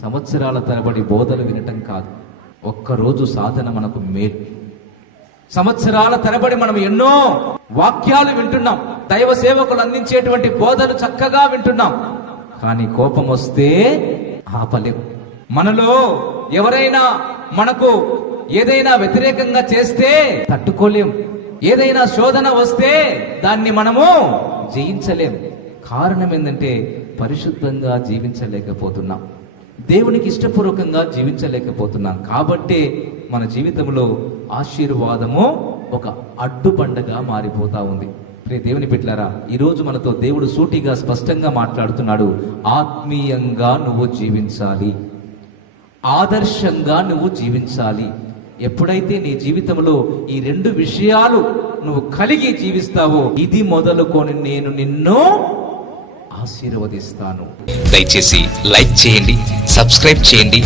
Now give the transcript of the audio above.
సంవత్సరాల తరబడి బోధలు వినటం కాదు, ఒక్కరోజు సాధన మనకు మేలు. సంవత్సరాల తరబడి మనం ఎన్నో వాక్యాలు వింటున్నాం, దైవ సేవకులు అందించేటువంటి బోధలు చక్కగా వింటున్నాం, కానీ కోపం వస్తే ఆపలేం. మనలో ఎవరైనా మనకు ఏదైనా వ్యతిరేకంగా చేస్తే తట్టుకోలేం. ఏదైనా శోధన వస్తే దాన్ని మనము జయించలేం. కారణం ఏంటంటే పరిశుద్ధంగా జీవించలేకపోతున్నాం, దేవునికి ఇష్టపూర్వకంగా జీవించలేకపోతున్నాం. కాబట్టే మన జీవితంలో ఆశీర్వాదము ఒక అడ్డుబండగా మారిపోతా ఉంది. ప్రియ దేవుని బిడ్డలారా, ఈరోజు మనతో దేవుడు సూటిగా స్పష్టంగా మాట్లాడుతున్నాడు. ఆత్మీయంగా నువ్వు జీవించాలి, ఆదర్శంగా నువ్వు జీవించాలి. ఎప్పుడైతే నీ జీవితంలో ఈ రెండు విషయాలు నువ్వు కలిగి జీవిస్తావో, ఇది మొదలుకొని నేను నిన్ను ఆశీర్వదిస్తాను. దయచేసి లైక్ చేయండి, సబ్స్క్రైబ్ చేయండి.